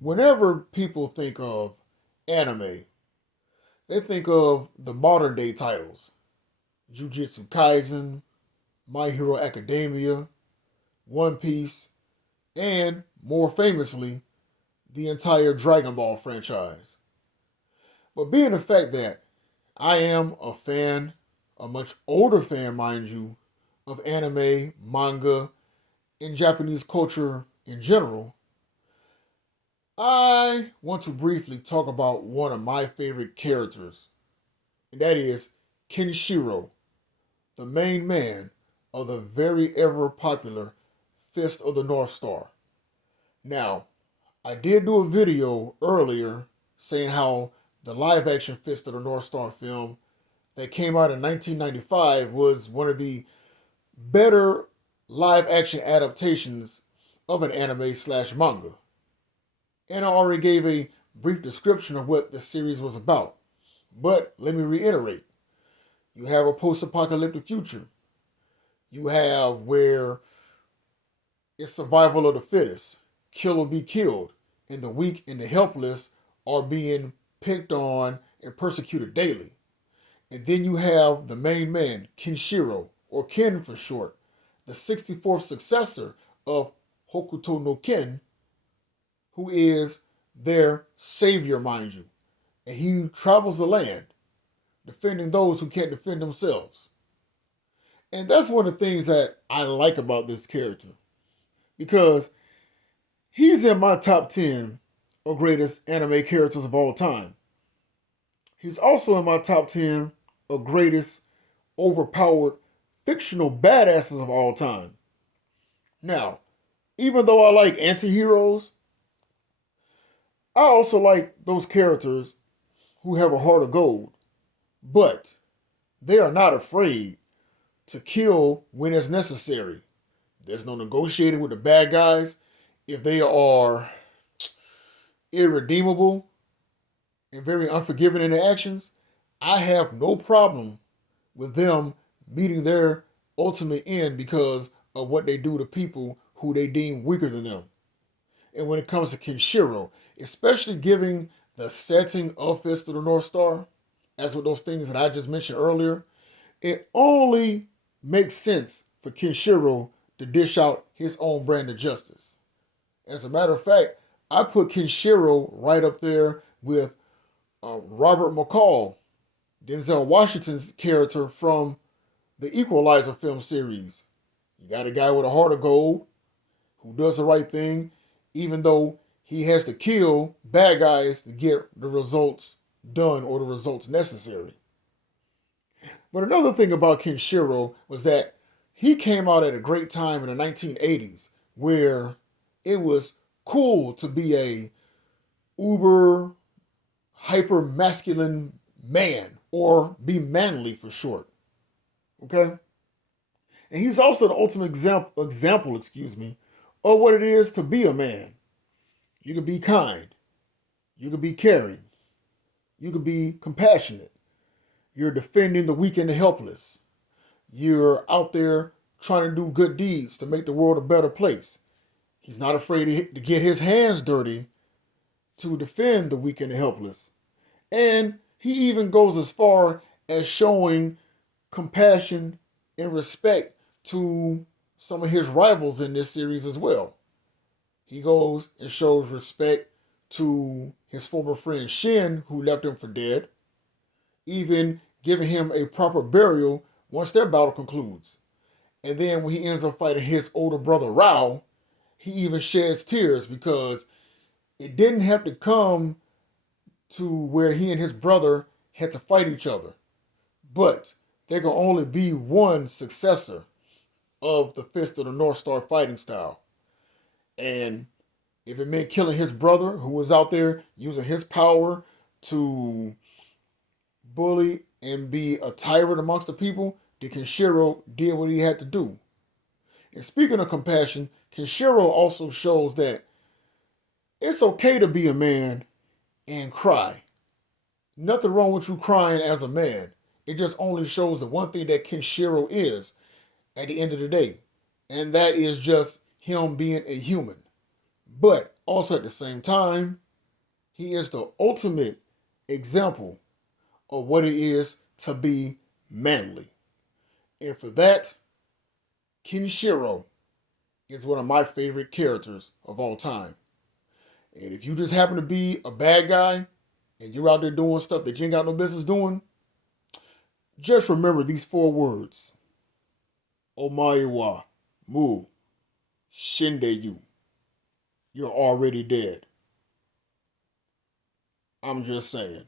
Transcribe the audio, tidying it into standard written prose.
Whenever people think of anime, they think of the modern day titles Jujutsu Kaisen, My Hero Academia, One Piece, and more famously, the entire Dragon Ball franchise. But being the fact that I am a fan, a much older fan, mind you, of anime, manga, and Japanese culture in general, I want to briefly talk about one of my favorite characters, and that is Kenshiro, the main man of the very ever popular Fist of the North Star. Now, I did do a video earlier saying how the live action Fist of the North Star film that came out in 1995 was one of the better live action adaptations of an anime slash manga. And I already gave a brief description of what the series was about. But let me reiterate, you have a post apocalyptic future. You have where it's survival of the fittest, kill or be killed, and the weak and the helpless are being picked on and persecuted daily. And then you have the main man, Kenshiro, or Ken for short, the 64th successor of Hokuto no Ken, who is their savior, mind you. And he travels the land, defending those who can't defend themselves. And that's one of the things that I like about this character, because he's in my top 10 of greatest anime characters of all time. He's also in my top 10 of greatest overpowered fictional badasses of all time. Now, even though I like anti-heroes, I also like those characters who have a heart of gold, but they are not afraid to kill when it's necessary. There's no negotiating with the bad guys. If they are irredeemable and very unforgiving in their actions, I have no problem with them meeting their ultimate end because of what they do to people who they deem weaker than them. And when it comes to Kenshiro, especially giving the setting of Fist of the North Star, as with those things that I just mentioned earlier, it only makes sense for Kenshiro to dish out his own brand of justice. As a matter of fact, I put Kenshiro right up there with Robert McCall, Denzel Washington's character from the Equalizer film series. You got a guy with a heart of gold who does the right thing, even though he has to kill bad guys to get the results done or the results necessary. But another thing about Kenshiro was that he came out at a great time in the 1980s where it was cool to be a uber hyper masculine man or be manly for short. Okay? And he's also the ultimate example, of what it is to be a man. You can be kind, you can be caring, you can be compassionate. You're defending the weak and the helpless. You're out there trying to do good deeds to make the world a better place. He's not afraid to get his hands dirty to defend the weak and the helpless. And he even goes as far as showing compassion and respect to some of his rivals in this series as well. He goes and shows respect to his former friend Shin, who left him for dead, even giving him a proper burial once their battle concludes. And then when he ends up fighting his older brother Rao, he even sheds tears because it didn't have to come to where he and his brother had to fight each other. But there can only be one successor of the Fist of the North Star fighting style. And if it meant killing his brother, who was out there using his power to bully and be a tyrant amongst the people, then Kenshiro did what he had to do. And speaking of compassion, Kenshiro also shows that it's okay to be a man and cry. Nothing wrong with you crying as a man. It just only shows the one thing that Kenshiro is at the end of the day. And that is just him being a human. But Also, at the same time, he is the ultimate example of what it is to be manly. And for that, Kenshiro is one of my favorite characters of all time. And if you just happen to be a bad guy and you're out there doing stuff that you ain't got no business doing, just remember these four words. Omae wa mu shindeyu. You're already dead. I'm just saying.